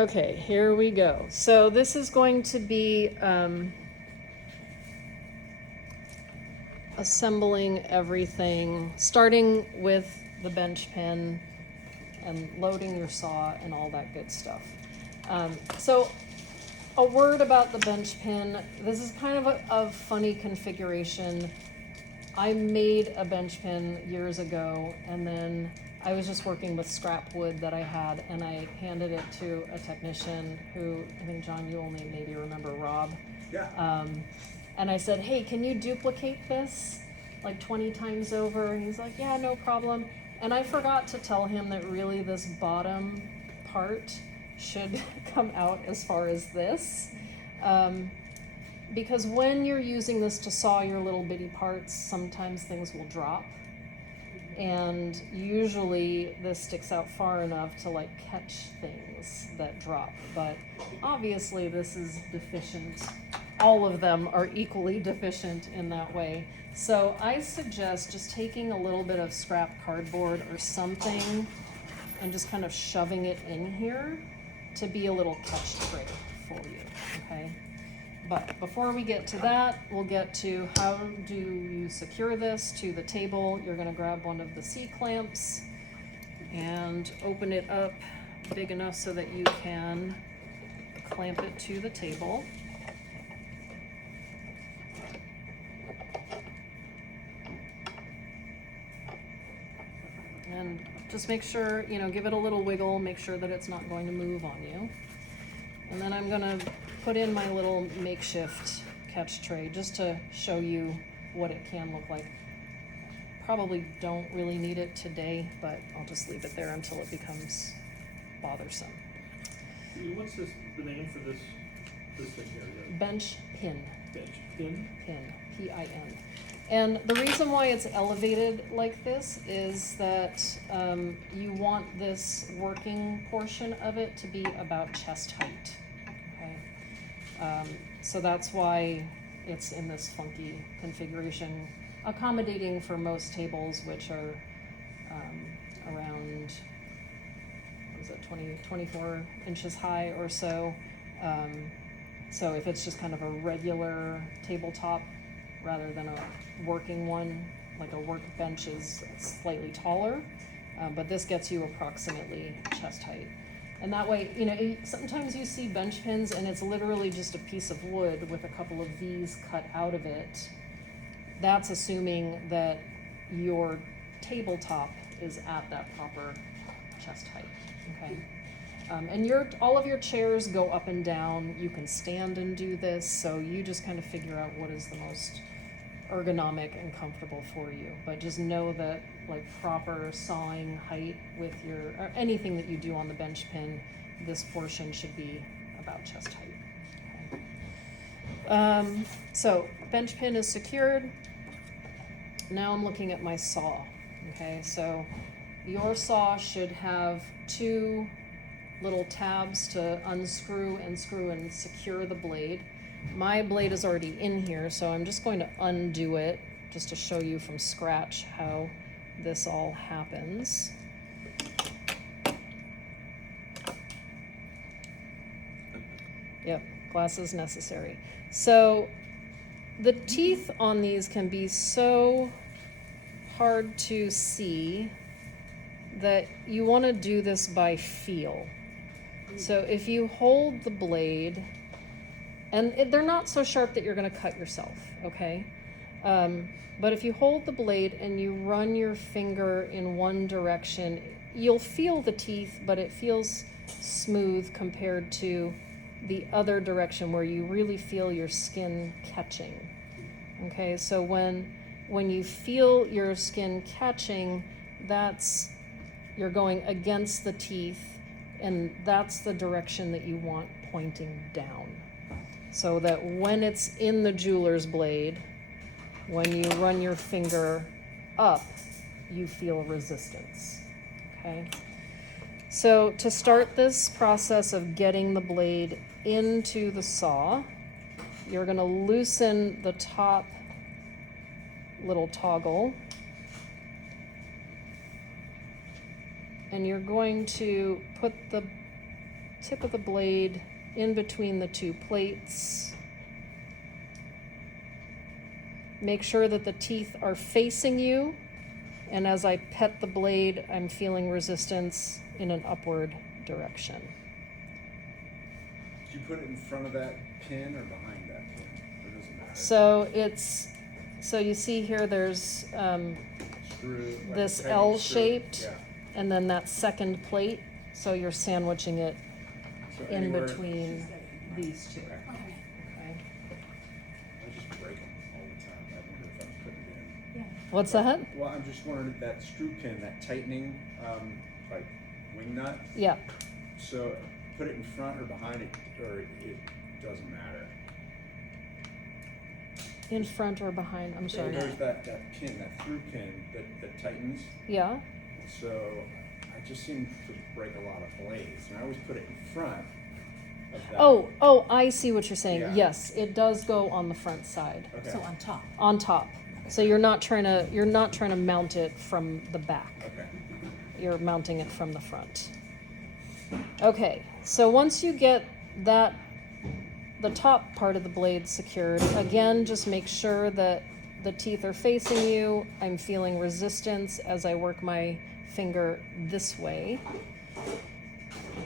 Okay, here we go. So this is going to be assembling everything, starting with the bench pin and loading your saw and all that good stuff. So a word about the bench pin. This is kind of a funny configuration. I made a bench pin years ago, and then I was just working with scrap wood that I had, and I handed it to a technician who, I think, John, you only maybe remember Rob. Yeah. And I said, hey, can you duplicate this like 20 times over? And he's like, yeah, no problem. And I forgot to tell him that really this bottom part should come out as far as this. Because when you're using this to saw your little bitty parts, sometimes things will drop. And usually this sticks out far enough to like catch things that drop. But obviously this is deficient. All of them are equally deficient in that way. So I suggest just taking a little bit of scrap cardboard or something and just kind of shoving it in here to be a little catch tray for you, okay? But before we get to that, we'll get to how do you secure this to the table. You're gonna grab one of the C-clamps and open it up big enough so that you can clamp it to the table. And just make sure, give it a little wiggle, make sure that it's not going to move on you. And then I'm gonna put in my little makeshift catch tray just to show you what it can look like. Probably don't really need it today, but I'll just leave it there until it becomes bothersome. What's the name for this thing here? Bench pin. Bench pin? Pin, P-I-N. And the reason why it's elevated like this is that you want this working portion of it to be about chest height. So that's why it's in this funky configuration, accommodating for most tables, which are around, what is it, 24 inches high or so. So if it's just kind of a regular tabletop rather than a working one, like a workbench is slightly taller, but this gets you approximately chest height. And that way, sometimes you see bench pins and it's literally just a piece of wood with a couple of V's cut out of it. That's assuming that your tabletop is at that proper chest height, okay? And all of your chairs go up and down. You can stand and do this, so you just kind of figure out what is the most ergonomic and comfortable for you. But just know that like proper sawing height with or anything that you do on the bench pin, this portion should be about chest height. Okay. So bench pin is secured. Now I'm looking at my saw. Okay, so your saw should have two little tabs to unscrew and screw and secure the blade. My blade is already in here, so I'm just going to undo it just to show you from scratch how this all happens. Yep, glasses necessary. So the teeth on these can be so hard to see that you want to do this by feel. So if you hold the blade, and they're not so sharp that you're going to cut yourself, okay? But if you hold the blade and you run your finger in one direction, you'll feel the teeth, but it feels smooth compared to the other direction where you really feel your skin catching. Okay, so when you feel your skin catching, you're going against the teeth, and that's the direction that you want pointing down. So that when it's in the jeweler's blade, when you run your finger up, you feel resistance, okay? So to start this process of getting the blade into the saw, you're gonna loosen the top little toggle, and you're going to put the tip of the blade in between the two plates. Make sure that the teeth are facing you, and as I pet the blade, I'm feeling resistance in an upward direction. Did you put it in front of that pin or behind that pin? Or does it matter? So you see here there's Screw, like this a tightening L-shaped, screw. and then that second plate, so you're sandwiching it Yeah. So in anywhere- between these two. Okay. Okay. I just break them all the time. I wonder if I'm putting it in. What's that? Well, I'm just wondering if that screw pin, that tightening, like wing nut. Yeah. So put it in front or behind it, or it doesn't matter. In front or behind, I'm So sorry. there's that pin, that through pin that tightens. Yeah? So I just seem to break a lot of blades, and I always put it in front of that. Oh, I see what you're saying. Yeah. Yes, it does go on the front side. Okay. So on top. On top. So you're not trying to mount it from the back. Okay. You're mounting it from the front. Okay, so once you get the top part of the blade secured, again, just make sure that the teeth are facing you. I'm feeling resistance as I work my finger this way.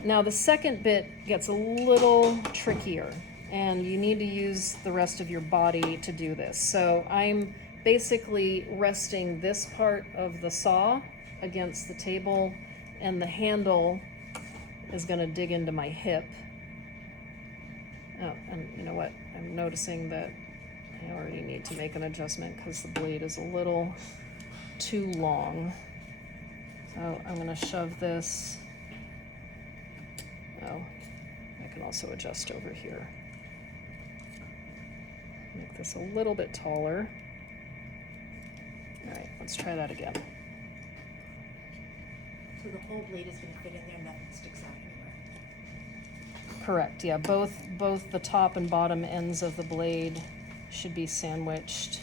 Now the second bit gets a little trickier, and you need to use the rest of your body to do this. So I'm basically resting this part of the saw against the table, and the handle is going to dig into my hip. Oh, and you know what? I'm noticing that I already need to make an adjustment because the blade is a little too long. So I'm going to shove this. Oh, I can also adjust over here. Make this a little bit taller. All right, let's try that again. So the whole blade is gonna fit in there, nothing sticks out anywhere. Correct, yeah, both the top and bottom ends of the blade should be sandwiched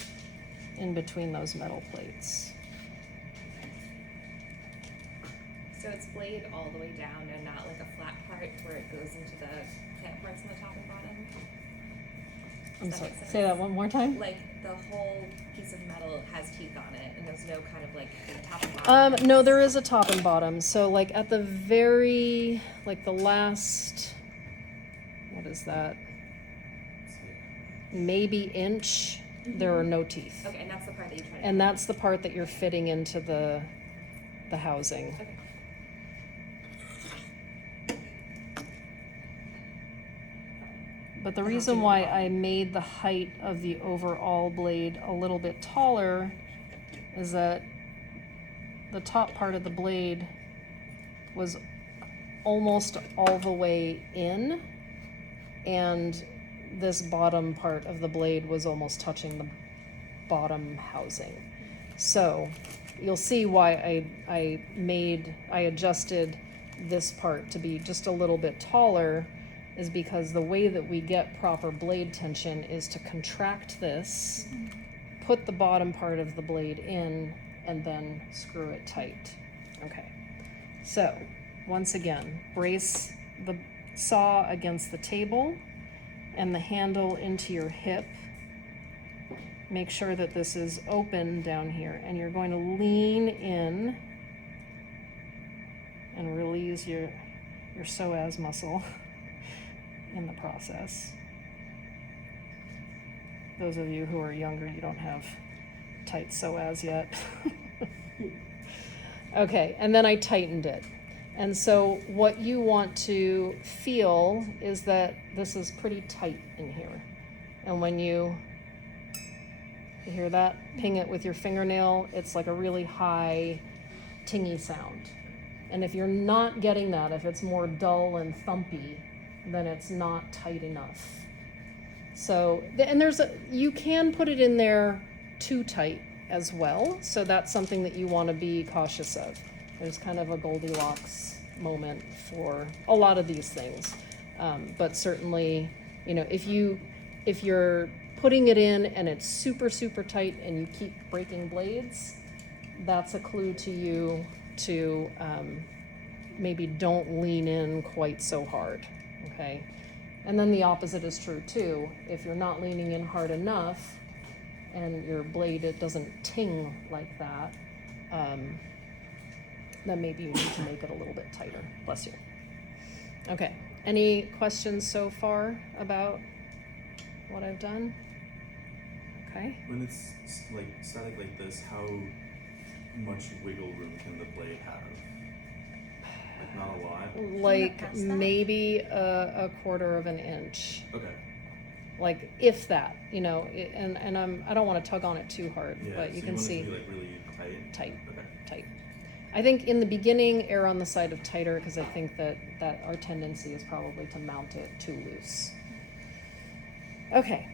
in between those metal plates. So it's blade all the way down and not like a flat part where it goes into the plant parts on the top and bottom? I'm Does that sorry, make sense? say that one more time? Like the whole piece of metal has teeth on it and there's no kind of like top and bottom? No, there is a top and bottom. So like at the very, like the last, what is that? Maybe inch, there are no teeth. Okay, and that's the part that you try to. And that's the part that you're fitting into the housing. Okay. But the reason why I made the height of the overall blade a little bit taller is that the top part of the blade was almost all the way in, and this bottom part of the blade was almost touching the bottom housing. So you'll see why I adjusted this part to be just a little bit taller, is because the way that we get proper blade tension is to contract this, put the bottom part of the blade in, and then screw it tight. Okay, so once again, brace the saw against the table and the handle into your hip. Make sure that this is open down here, and you're going to lean in and release your psoas muscle in the process. Those of you who are younger, you don't have tight psoas yet. Okay, and then I tightened it. And so what you want to feel is that this is pretty tight in here. And when you hear that, ping it with your fingernail, it's like a really high tingy sound. And if you're not getting that, if it's more dull and thumpy, then it's not tight enough. So, and you can put it in there too tight as well. So that's something that you want to be cautious of. There's kind of a Goldilocks moment for a lot of these things. But certainly, you know, if you're putting it in and it's super, super tight and you keep breaking blades, that's a clue to you to maybe don't lean in quite so hard, okay? And then the opposite is true too. If you're not leaning in hard enough and your blade, it doesn't ting like that, then maybe you need to make it a little bit tighter. Bless you. Okay, any questions so far about what I've done? Okay. When it's like static like this, how much wiggle room can the blade have? Like not a lot. Like past that? maybe a quarter of an inch. Okay. Like if that, you know, and I don't want to tug on it too hard, Yeah. but you so can want see it to be like really tight. tight, Okay. tight. I think in the beginning, err on the side of tighter because I think that our tendency is probably to mount it too loose. Okay,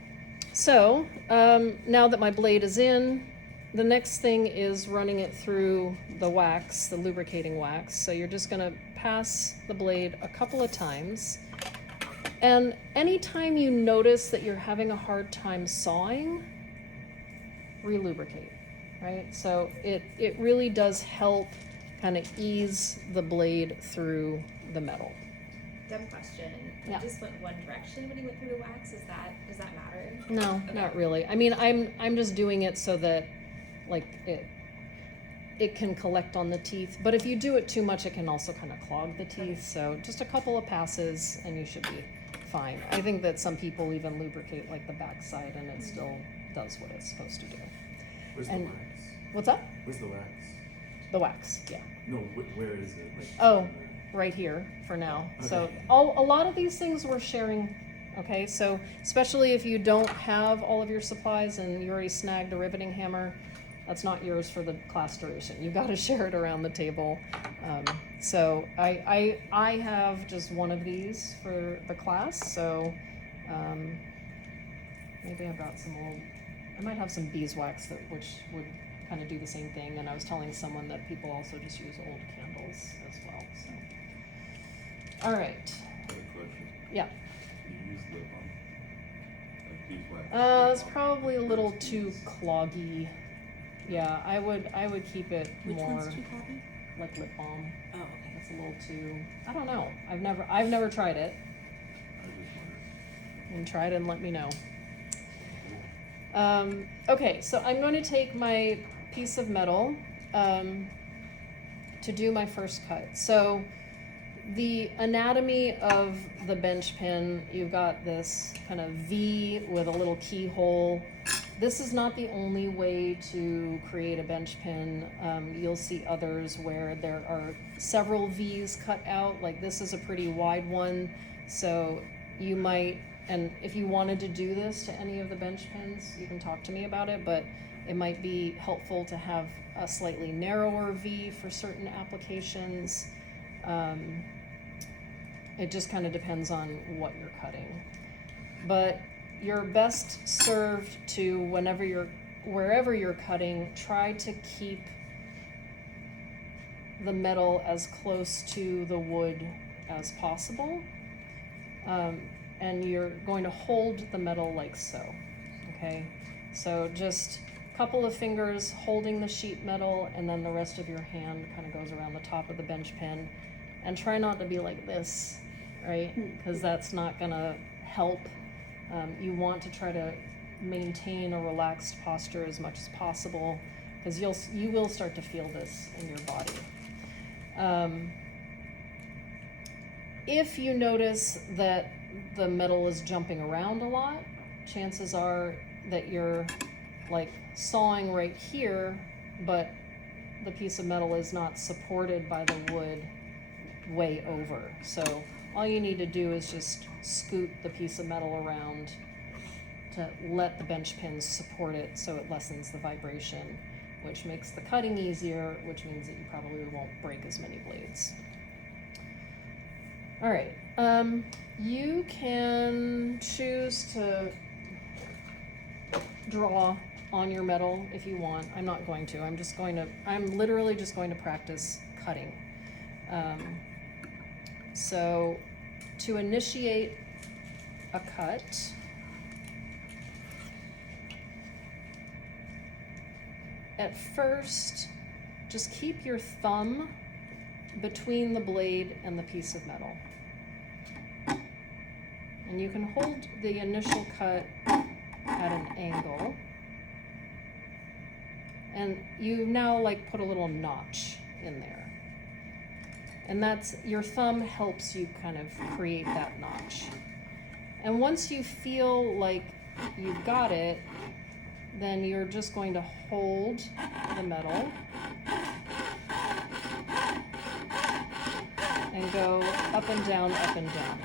so now that my blade is in, the next thing is running it through the wax, the lubricating wax. So you're just gonna pass the blade a couple of times. And anytime you notice that you're having a hard time sawing, relubricate, right? So it really does help kind of ease the blade through the metal. Dumb question. Yeah. You just went one direction when you went through the wax. Does that matter? No, Okay. not really. I mean, I'm just doing it so that like it can collect on the teeth. But if you do it too much, it can also kind of clog the teeth. So just a couple of passes and you should be fine. I think that some people even lubricate like the backside and it still does what it's supposed to do. Where's And- the wax? What's up? Where's the wax? The wax, yeah. No, where is it? Like. Oh. Right here for now. So Okay. a lot of these things we're sharing. Okay, so especially if you don't have all of your supplies and you already snagged a riveting hammer, that's not yours for the class duration. You got to share it around the table. So I have just one of these for the class. So maybe I've got some old. I might have some beeswax which would kind of do the same thing. And I was telling someone that people also just use old candles as well. So. All right. Quick question. Yeah. Do you use lip balm? Like beeswax? It's probably a little too cloggy. Yeah, I would keep it Which more one's too copy? like lip balm. Oh, okay. It's a little too. I don't know. I've never tried it. I just wondered. And try it and let me know. Okay, so I'm going to take my piece of metal to do my first cut. So the anatomy of the bench pin, you've got this kind of V with a little keyhole. This is not the only way to create a bench pin. You'll see others where there are several V's cut out. Like this is a pretty wide one. So you might, and if you wanted to do this to any of the bench pins, you can talk to me about it, but it might be helpful to have a slightly narrower V for certain applications. It just kind of depends on what you're cutting. But you're best served to wherever you're cutting, try to keep the metal as close to the wood as possible. And you're going to hold the metal like so, okay? So just a couple of fingers holding the sheet metal and then the rest of your hand kind of goes around the top of the bench pin. And try not to be like this, right? Because that's not gonna help. You want to try to maintain a relaxed posture as much as possible because you will start to feel this in your body. If you notice that the metal is jumping around a lot, chances are that you're like sawing right here, but the piece of metal is not supported by the wood way over. So all you need to do is just scoot the piece of metal around to let the bench pins support it so it lessens the vibration, which makes the cutting easier, which means that you probably won't break as many blades. All right, you can choose to draw on your metal if you want. I'm not going to. I'm literally just going to practice cutting. So to initiate a cut, at first, just keep your thumb between the blade and the piece of metal. And you can hold the initial cut at an angle. And you now like put a little notch in there. And that's, your thumb helps you kind of create that notch. And once you feel like you've got it, then you're just going to hold the metal and go up and down, up and down.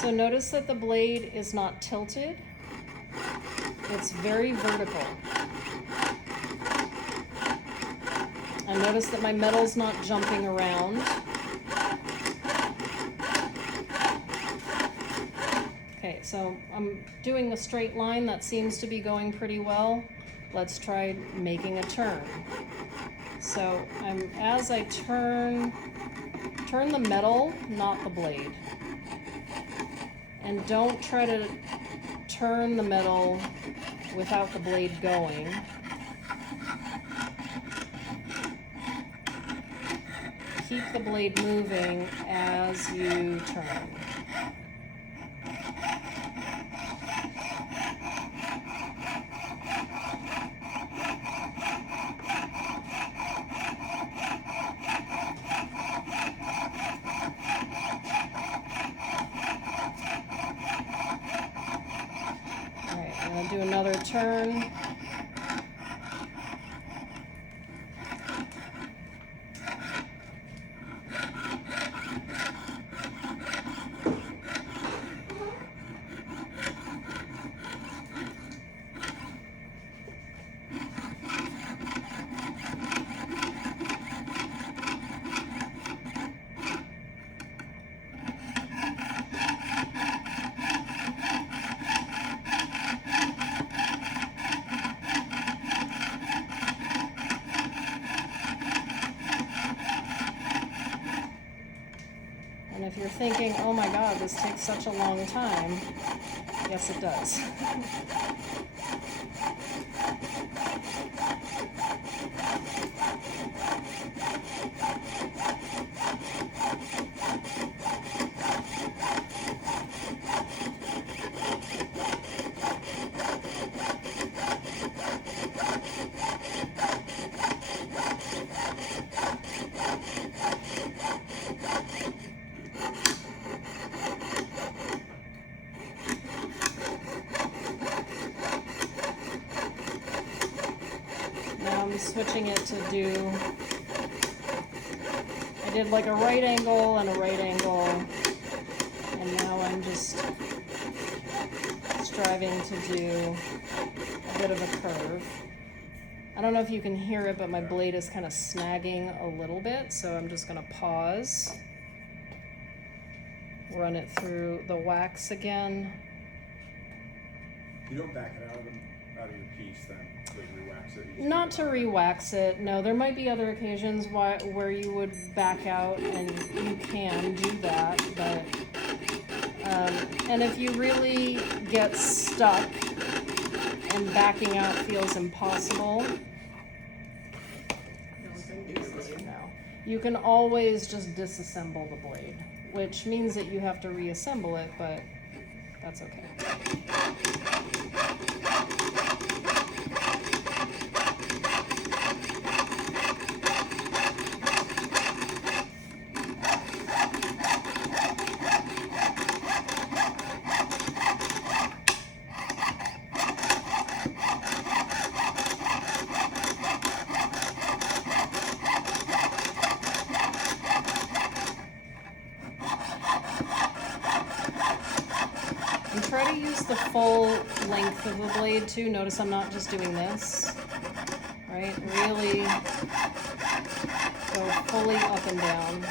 So notice that the blade is not tilted. It's very vertical. And notice that my metal's not jumping around. Okay, so I'm doing a straight line. That seems to be going pretty well. Let's try making a turn. So as I turn the metal, not the blade. And don't try to turn the metal without the blade going. Keep the blade moving as you turn. Do another turn. And if you're thinking, oh my God, this takes such a long time, yes, it does. Switching it to do, I did like a right angle and a right angle, and now I'm just striving to do a bit of a curve. I don't know if you can hear it, but my blade is kind of snagging a little bit, so I'm just going to pause, run it through the wax again. You don't back it out of your piece then, to re-wax it? You Not just to leave it on re-wax it, no. There might be other occasions where you would back out, and you can do that, but and if you really get stuck and backing out feels impossible, no. You can always just disassemble the blade, which means that you have to reassemble it, but that's okay. Try to use the full length of the blade too. Notice I'm not just doing this, right? Really go fully up and down.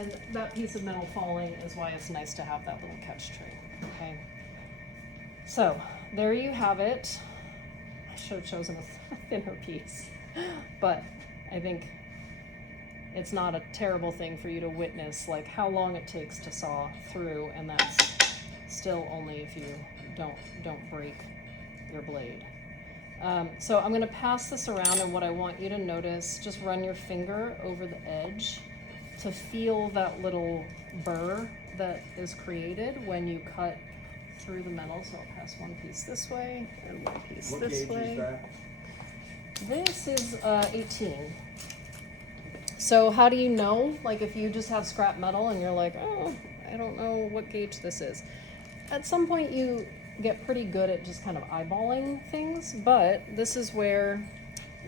And that piece of metal falling is why it's nice to have that little catch tray, okay? So, there you have it. I should have chosen a thinner piece, but I think it's not a terrible thing for you to witness, like how long it takes to saw through, and that's still only if you don't break your blade. So I'm gonna pass this around, and what I want you to notice, just run your finger over the edge to feel that little burr that is created when you cut through the metal. So I'll pass one piece this way and one piece What this gauge way. is that? This is 18. So how do you know? Like if you just have scrap metal and you're like, oh, I don't know what gauge this is. At some point you get pretty good at just kind of eyeballing things, but this is where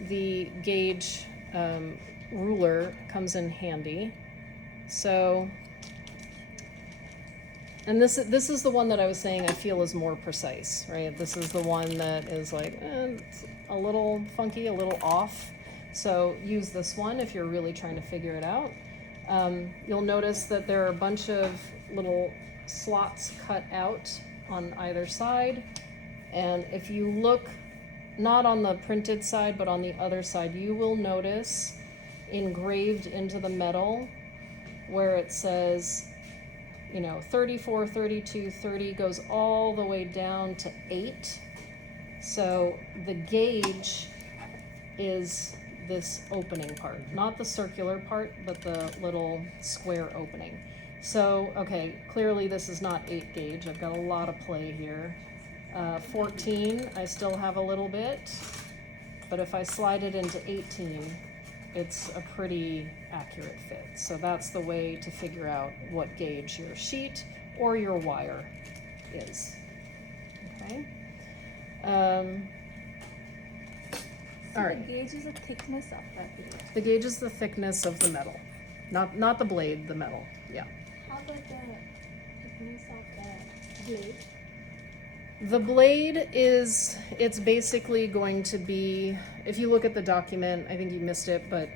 the gauge ruler comes in handy. So, and this is the one that I was saying I feel is more precise, right? This is the one that is like, it's a little funky, a little off. So use this one if you're really trying to figure it out. You'll notice that there are a bunch of little slots cut out on either side. And if you look, not on the printed side, but on the other side, you will notice engraved into the metal where it says, 34, 32, 30 goes all the way down to 8. So the gauge is this opening part, not the circular part, but the little square opening. So, okay, clearly this is not 8 gauge. I've got a lot of play here. 14, I still have a little bit, but if I slide it into 18, it's a pretty accurate fit. So that's the way to figure out what gauge your sheet or your wire is. Okay. All right. The gauge is the thickness of that blade. The gauge is the thickness of the metal, not the blade, the metal. Yeah. How about the thickness of the blade? The blade it's basically going to be, if you look at the document, I think you missed it, but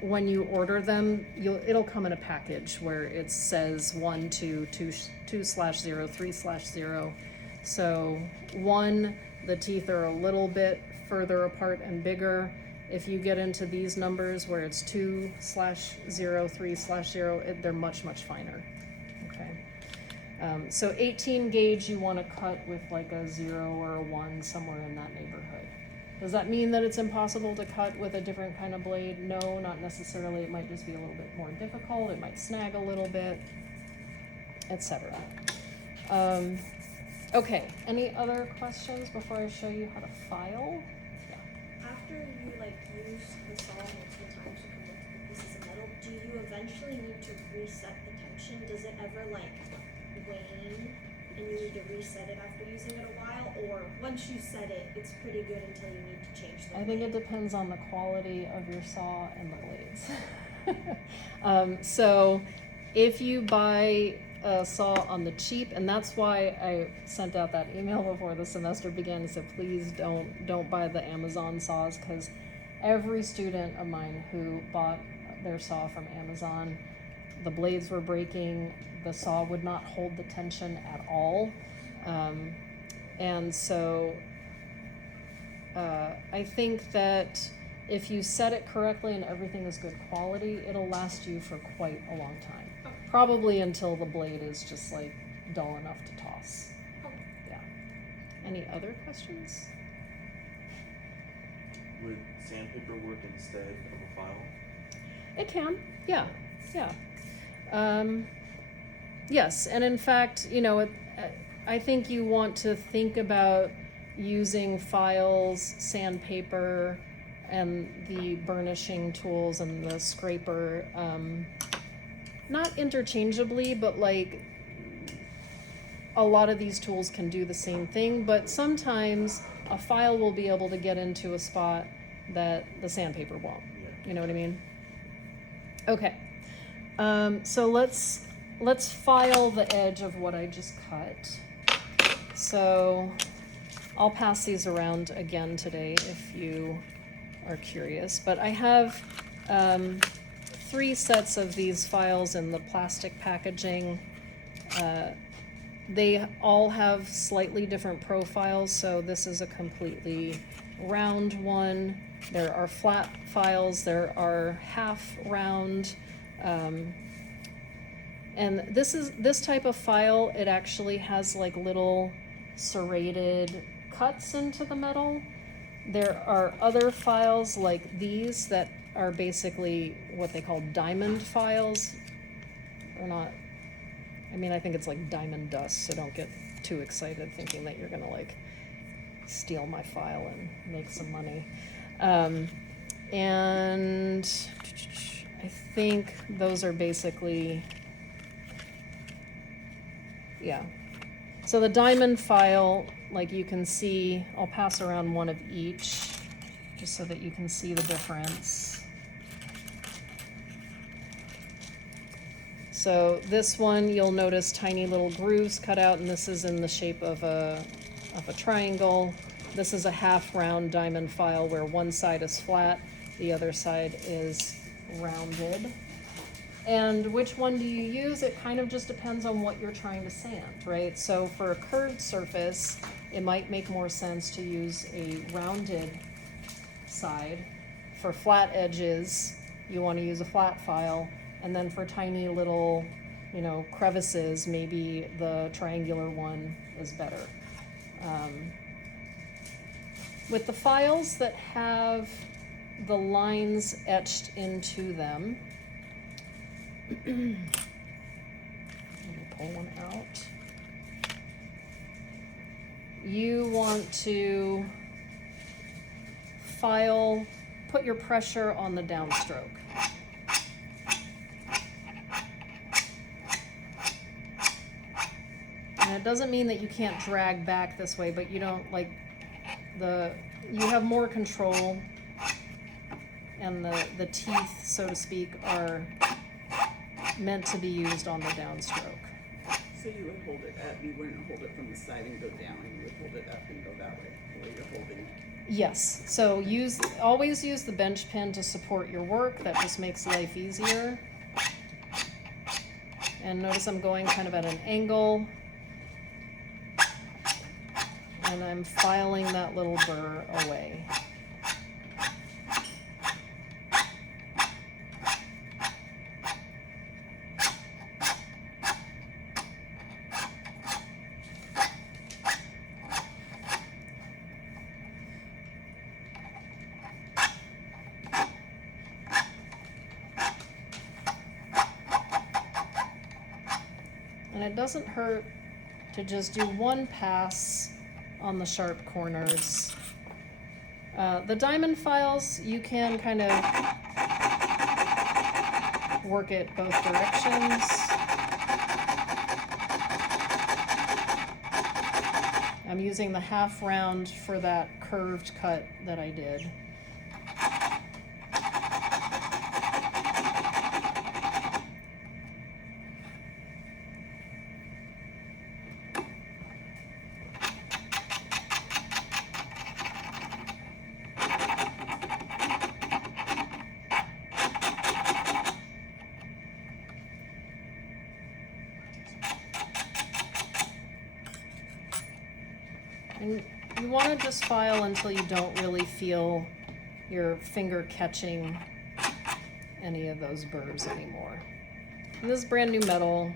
when you order them, it'll come in a package where it says 1, 2, 2/0, 3/0. So 1, the teeth are a little bit further apart and bigger. If you get into these numbers where it's 2/0, 3/0, they're much, much finer. Okay. So 18 gauge you want to cut with like a 0 or a 1, somewhere in that neighborhood. Does that mean that it's impossible to cut with a different kind of blade? No, not necessarily. It might just be a little bit more difficult. It might snag a little bit, etc. Okay, any other questions before I show you how to file? After you use the saw multiple times with multiple pieces of metal, do you eventually need to reset the tension? Does it ever wane and you need to reset it after using it a while, or once you set it, it's pretty good until you need to change the I think it depends on the quality of your saw and the blades. So if you buy a saw on the cheap, and that's why I sent out that email before the semester began and said, please don't buy the Amazon saws, because every student of mine who bought their saw from Amazon, the blades were breaking, the saw would not hold the tension at all. And so I think that if you set it correctly and everything is good quality, it'll last you for quite a long time. Probably until the blade is just dull enough to toss. Yeah. Any other questions? Would sandpaper work instead of a file? It can, yeah. Yes, and in fact, I think you want to think about using files, sandpaper, and the burnishing tools and the scraper, not interchangeably, but a lot of these tools can do the same thing, but sometimes a file will be able to get into a spot that the sandpaper won't. Yeah. You know what I mean? Okay. So let's file the edge of what I just cut. So I'll pass these around again today if you are curious, but I have 3 sets of these files in the plastic packaging. They all have slightly different profiles, so this is a completely round one. There are flat files, there are half round. And this type of file, it actually has like little serrated cuts into the metal. There are other files like these that are basically what they call diamond files. They're not, I mean, I think it's like diamond dust, so don't get too excited thinking that you're gonna like steal my file and make some money. And I think those are basically, yeah. So the diamond file, like you can see, I'll pass around one of each, just so that you can see the difference. So this one, you'll notice tiny little grooves cut out, and this is in the shape of a triangle. This is a half round diamond file where one side is flat, the other side is rounded. And which one do you use? It kind of just depends on what you're trying to sand, right? So for a curved surface, it might make more sense to use a rounded side. For flat edges, you want to use a flat file. And then for tiny little, crevices, maybe the triangular one is better. With the files that have the lines etched into them, let me pull one out. You want to put your pressure on the downstroke. And it doesn't mean that you can't drag back this way, but you don't you have more control, and the teeth, so to speak, are meant to be used on the downstroke. So you would hold it up, you wouldn't hold it from the side and go down, you would hold it up and go that way, the way you're holding. Yes, so always use the bench pin to support your work. That just makes life easier. And notice I'm going kind of at an angle. And I'm filing that little burr away. And it doesn't hurt to just do one pass on the sharp corners. The diamond files, you can kind of work it both directions. I'm using the half round for that curved cut that I did. And you want to just file until you don't really feel your finger catching any of those burrs anymore. And this is brand new metal,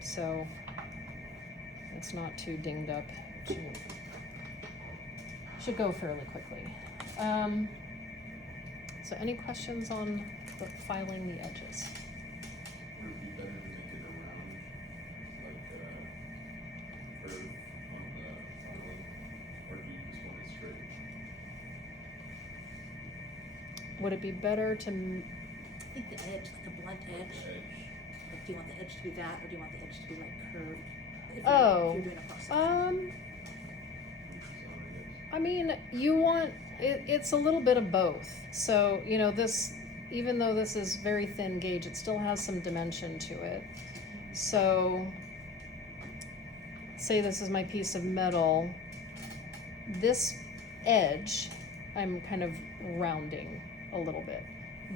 so it's not too dinged up. It should go fairly quickly. So any questions on filing the edges? Would it be better to make it around, like, curve on the filing, or do you just want it straight? Would it be better to, I think the edge, like a blunt edge. Edge. Like, do you want the edge to be that, or do you want the edge to be like curved? If Oh, you're doing a cross. I mean, you want, it's a little bit of both. So, this, even though this is very thin gauge, it still has some dimension to it. So, say this is my piece of metal. This edge, I'm kind of rounding a little bit.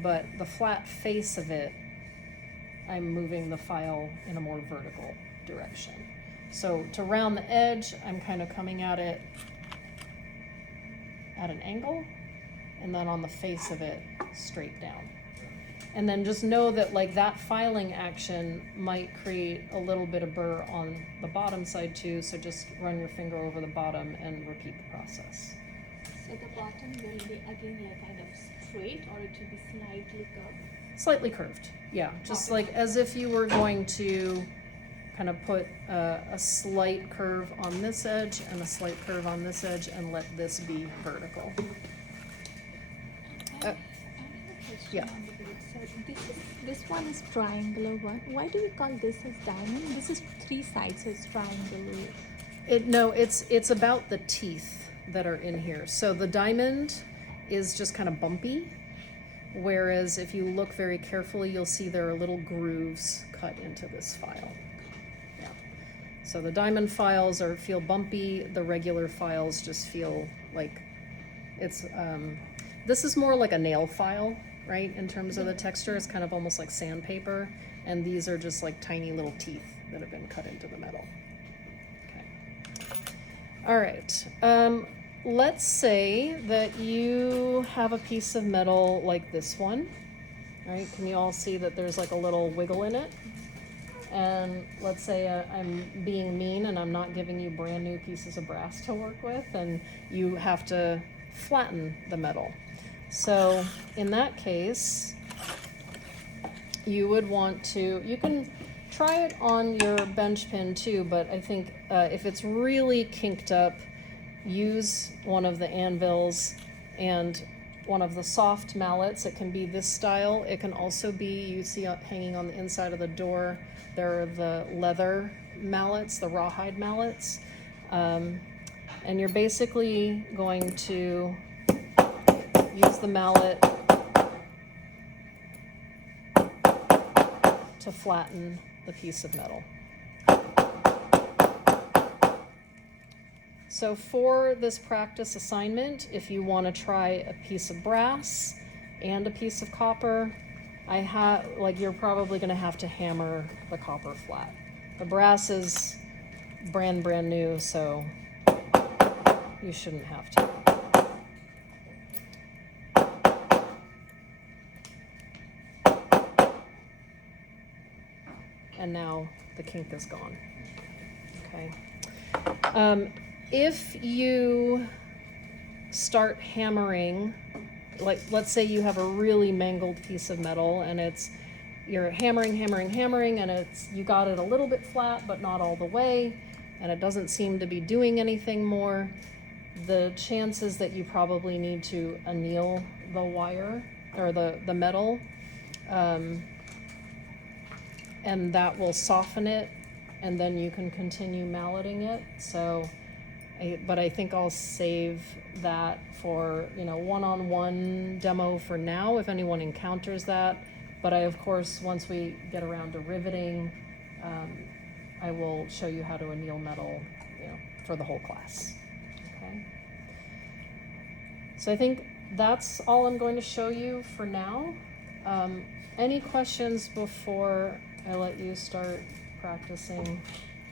but the flat face of it, I'm moving the file in a more vertical direction. So to round the edge, I'm kind of coming at it at an angle, and then on the face of it, straight down. And then just know that like that filing action might create a little bit of burr on the bottom side too, so just run your finger over the bottom and repeat the process. So the bottom will be again like kind of straight, or it will be slightly curved. Slightly curved, yeah, just like as if you were going to kind of put a slight curve on this edge and a slight curve on this edge and let this be vertical. I have a question yeah. on the board. So this one is triangular one. Why do we call this as diamond? This is 3 sides, so it's triangular. No, it's about the teeth that are in here. So the diamond is just kind of bumpy, whereas if you look very carefully, you'll see there are little grooves cut into this file. Yeah. So the diamond files feel bumpy. The regular files just feel like it's. This is more like a nail file, right? In terms of the texture, it's kind of almost like sandpaper, and these are just like tiny little teeth that have been cut into the metal. Okay. All right. Let's say that you have a piece of metal like this one, right? Can you all see that there's like a little wiggle in it? And let's say I'm being mean and I'm not giving you brand new pieces of brass to work with, and you have to flatten the metal. So in that case, you would want to, you can try it on your bench pin too, but I think if it's really kinked up, use one of the anvils and one of the soft mallets. It can be this style. It can also be, you see hanging on the inside of the door, there are the leather mallets, the rawhide mallets. And you're basically going to use the mallet to flatten the piece of metal. So for this practice assignment, if you want to try a piece of brass and a piece of copper, you're probably going to have to hammer the copper flat. The brass is brand new, so you shouldn't have to. And now the kink is gone. Okay. If you start hammering, like let's say you have a really mangled piece of metal and you're hammering, and you got it a little bit flat, but not all the way, and it doesn't seem to be doing anything more, the chances that you probably need to anneal the wire or the metal, and that will soften it, and then you can continue malleting it. So, but I think I'll save that for, one-on-one demo for now if anyone encounters that. But I, of course, once we get around to riveting, I will show you how to anneal metal, for the whole class. Okay. So I think that's all I'm going to show you for now. Any questions before I let you start practicing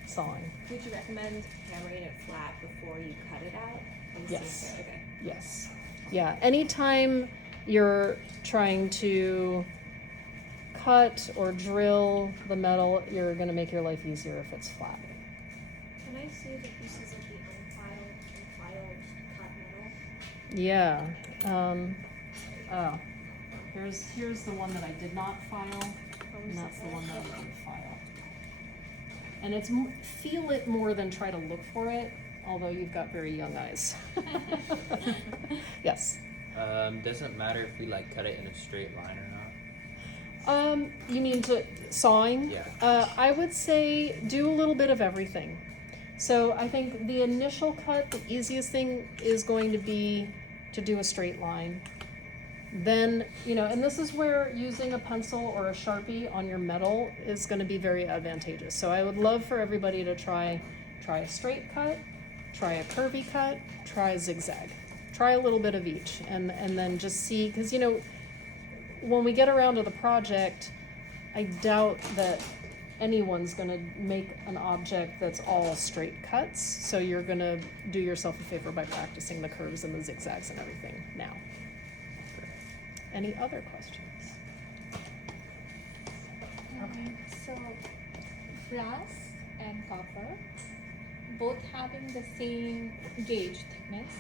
sawing? Would you recommend hammering it flat before you cut it out? Yes. Okay. Yes. Yeah. Anytime you're trying to cut or drill the metal, you're going to make your life easier if it's flat. Can I see the pieces of the unfiled and filed cut metal? Yeah. Here's the one that I did not file, and that's the one that I did file. And it's feel it more than try to look for it, although you've got very young eyes. Yes. Doesn't matter if we cut it in a straight line or not. You mean to sawing? Yeah. I would say do a little bit of everything. So I think the initial cut, the easiest thing is going to be to do a straight line. Then, and this is where using a pencil or a Sharpie on your metal is going to be very advantageous. So I would love for everybody to try a straight cut, try a curvy cut, try a zigzag. Try a little bit of each, and then just see, because when we get around to the project, I doubt that anyone's gonna make an object that's all straight cuts, so you're gonna do yourself a favor by practicing the curves and the zigzags and everything now. Any other questions? So brass and copper, both having the same gauge thickness,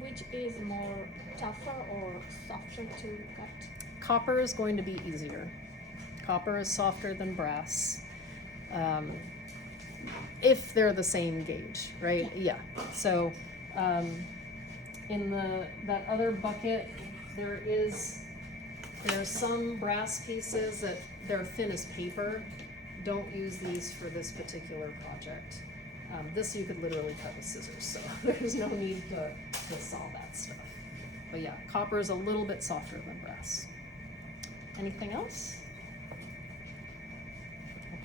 which is more tougher or softer to cut? Copper is going to be easier. Copper is softer than brass. If they're the same gauge, right? Yeah. So, in that other bucket, there are some brass pieces that they're thin as paper. Don't use these for this particular project. This you could literally cut with scissors, so there's no need to saw that stuff. But yeah, copper is a little bit softer than brass. Anything else?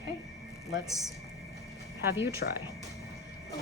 Okay, let's have you try.